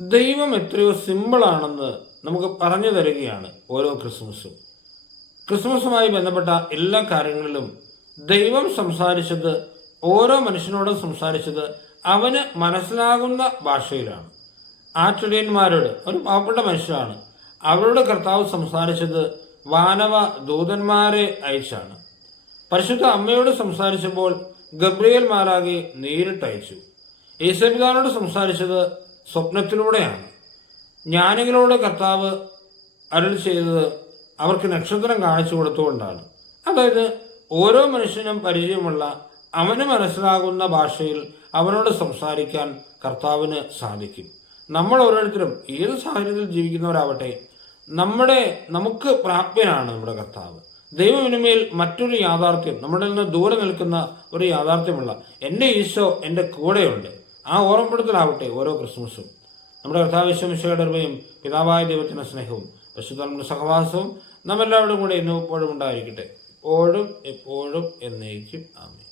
ദൈവം എത്രയോ സിമ്പിളാണെന്ന് നമുക്ക് പറഞ്ഞു തരികയാണ് ഓരോ ക്രിസ്മസും. ക്രിസ്മസുമായി ബന്ധപ്പെട്ട എല്ലാ കാര്യങ്ങളിലും ദൈവം സംസാരിച്ചത്, ഓരോ മനുഷ്യനോടും സംസാരിച്ചത് അവന് മനസ്സിലാകുന്ന ഭാഷയിലാണ്. ആട്ടിടയന്മാരോട്, ഒരു പാവപ്പെട്ട മനുഷ്യരാണ്, അവരോട് കർത്താവ് സംസാരിച്ചത് വാനവ ദൂതന്മാരെ അയച്ചാണ്. പരിശുദ്ധ അമ്മയോട് സംസാരിച്ചപ്പോൾ ഗബ്രിയേൽ മാലാഖയെ നേരിട്ടയച്ചു. യേശുപിതാവിനോട് സംസാരിച്ചത് സ്വപ്നത്തിലൂടെയാണ്. ജ്ഞാനികളോട് കർത്താവ് അരുൾ ചെയ്തത് അവർക്ക് നക്ഷത്രം കാണിച്ചു കൊടുത്തുകൊണ്ടാണ്. അതായത് ഓരോ മനുഷ്യനും പരിചയമുള്ള, അവന് മനസ്സിലാകുന്ന ഭാഷയിൽ അവനോട് സംസാരിക്കാൻ കർത്താവിന് സാധിക്കും. നമ്മൾ ഓരോരുത്തരും ഏത് സാഹചര്യത്തിൽ ജീവിക്കുന്നവരാവട്ടെ, നമുക്ക് പ്രാപ്യനാണ് നമ്മുടെ കർത്താവ്. ദൈവം ഇനിമേൽ മറ്റൊരു യാഥാർത്ഥ്യം, നമ്മുടെ നിന്ന് ദൂരെ നിൽക്കുന്ന ഒരു യാഥാർത്ഥ്യമുള്ള എൻ്റെ ഈശോ എൻ്റെ കൂടെയുണ്ട്. ആ ഓർമ്മപ്പെടുത്തലാവട്ടെ ഓരോ ക്രിസ്മസും. നമ്മുടെ കർത്താവ് യേശുമിശിഹായുടെ കൃപയും പിതാവായ ദൈവത്തിൻ്റെ സ്നേഹവും പരിശുദ്ധാത്മാവിന്റെ സഹവാസവും നമ്മെല്ലാവരുടെ കൂടെ ഇന്നും എപ്പോഴും ഉണ്ടായിരിക്കട്ടെ, എപ്പോഴും എന്നേക്കും. ആമേൻ.